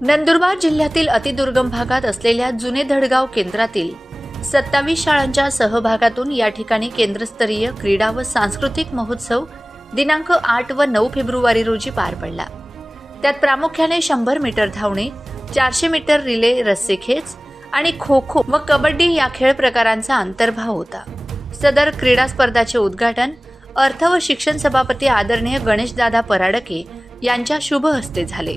नंदुरबार जिल्ह्यातील अतिदुर्गम भागात असलेल्या जुने धडगाव केंद्रातील सत्तावीस शाळांच्या सहभागातून या ठिकाणी केंद्रस्तरीय क्रीडा व सांस्कृतिक महोत्सव दिनांक आठ व नऊ फेब्रुवारी रोजी पार पडला. त्यात प्रामुख्याने शंभर मीटर धावणे चारशे मीटर रिले रस्सेखेच आणि खो खो व कबड्डी या खेळ प्रकारांचा अंतर्भाव होता. सदर क्रीडा स्पर्धाचे उद्घाटन अर्थ व शिक्षण सभापती आदरणीय गणेशदादा पराडके यांच्या शुभ हस्ते झाले.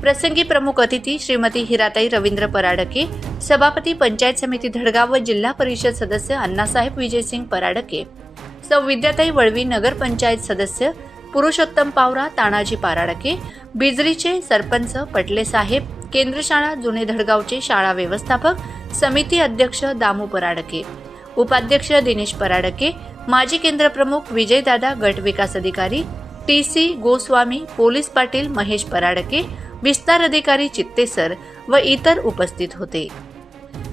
प्रसंगी प्रमुख अतिथी श्रीमती हिराताई रवींद्र पराडके सभापती पंचायत समिती धडगाव व जिल्हा परिषद सदस्य अण्णासाहेब विजयसिंग पराडके सौ विद्याताई वळवी नगरपंचायत सदस्य पुरुषोत्तम पावरा तानाजी पाराडके बिजरीचे सरपंच पटले साहेब केंद्रशाळा जुने धडगावचे शाळा व्यवस्थापक समिती अध्यक्ष दामू पराडके उपाध्यक्ष दिनेश पराडके माजी केंद्र प्रमुख विजयदादा गट विकास अधिकारी T C Goswami police Patil Mahesh Paradke विस्तार अधिकारी चित्तेसर व इतर उपस्थित होते.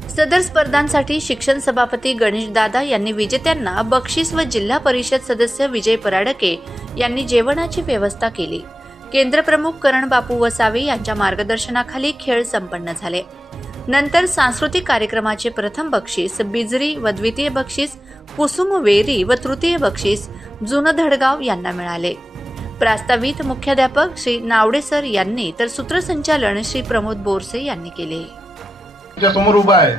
सदर स्पर्धांसाठी शिक्षण सभापती गणेशदादा यांनी विजेत्यांना बक्षीस व जिल्हा परिषद सदस्य विजय पराडके यांनी जेवणाची व्यवस्था केली. केंद्रप्रमुख करण बापू वसावे यांच्या मार्गदर्शनाखाली खेळ संपन्न झाले. नंतर सांस्कृतिक कार्यक्रमाचे प्रथम बक्षीस बिजरी व द्वितीय बक्षीस कुसुम वेरी व तृतीय बक्षीस जुनं धडगाव यांना मिळाले. प्रास्तावित मुख्याध्यापक श्री नावडे सर यांनी तर सूत्रसंचालन श्री प्रमोद बोरसे यांनी केले. समोर उभा आहे.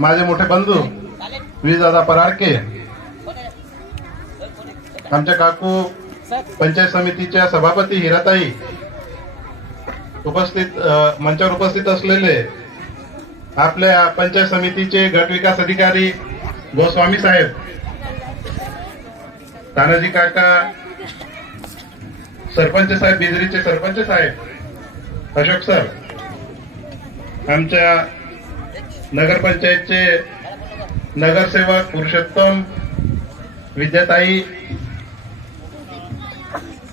माझे मोठे बंधू विजयदादा परारके आमच्या काकू पंचायत समितीच्या सभापती हिराताई उपस्थित मंचावर उपस्थित असलेले आपल्या पंचायत समितीचे गट विकास अधिकारी गोस्वामी साहेब तानाजी काका सरपंच साहेब बिजरीचे सरपंच साहेब अशोक सर आमच्या नगरपंचायतचे नगरसेवक पुरुषोत्तम विद्याताई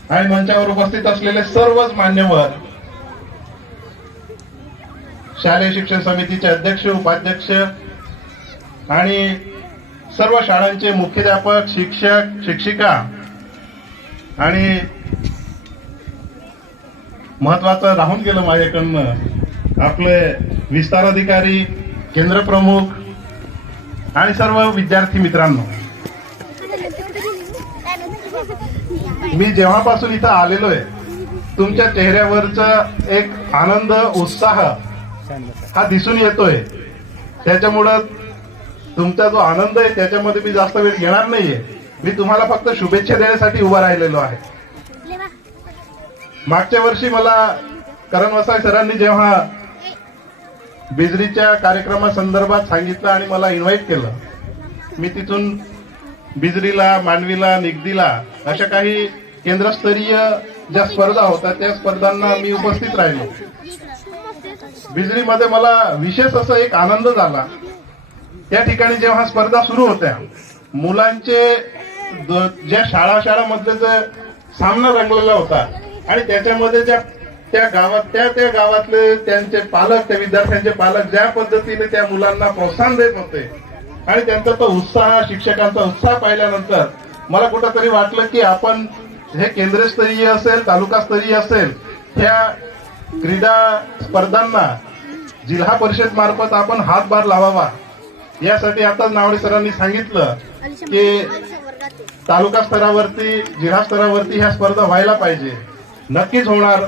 आणि मंचावर उपस्थित असलेले सर्वच मान्यवर शालेय शिक्षण समितीचे अध्यक्ष उपाध्यक्ष आणि सर्व शाळांचे मुख्याध्यापक शिक्षक शिक्षिका आणि महत्वाचं राहून गेलं माझ्याकडनं. आपले विस्तार अधिकारी केंद्र प्रमुख आणि सर्व विद्यार्थी मित्रांनो. मी जेव्हापासून इथं आलेलो आहे तुमच्या चेहऱ्यावरचा एक आनंद उत्साह हा दिसून येतोय. त्याच्यामुळं तुमचा जो आनंद आहे त्याच्यामध्ये मी जास्त वेळ घेणार नाहीये. मी तुम्हाला फक्त शुभेच्छा देण्यासाठी उभा राहिलेलो आहे. मागच्या वर्षी मला करण वसाय सरांनी जेव्हा बिजरीच्या कार्यक्रमासंदर्भात सांगितलं आणि मला इन्व्हाइट केलं मी तिथून बिजरीला मांडवीला निगदीला अशा काही केंद्रस्तरीय ज्या स्पर्धा होत्या त्या स्पर्धांना मी उपस्थित राहिलो. बिजरीमध्ये मला विशेष असा एक आनंद झाला. त्या ठिकाणी जेव्हा स्पर्धा सुरू होत्या मुलांचे ज्या शाळा शाळामधले जे सामना रंगलेला होता आणि त्याच्यामध्ये ज्या त्या गावात त्या त्या गावातले त्यांचे पालक त्या विद्यार्थ्यांचे पालक ज्या पद्धतीने त्या मुलांना प्रोत्साहन देत होते आणि त्यांचा तो उत्साह शिक्षकांचा उत्साह पाहिल्यानंतर मला कुठंतरी वाटलं की आपण हे केंद्रस्तरीय असेल तालुकास्तरीय असेल ह्या क्रीडा स्पर्धांना जिल्हा परिषद मार्फत आपण हातभार लावावा. यासाठी आताच नावडे सरांनी सांगितलं की तालुका स्तरावरती जिल्हा स्तरावरती ह्या स्पर्धा व्हायला पाहिजे. नक्कीच होणार.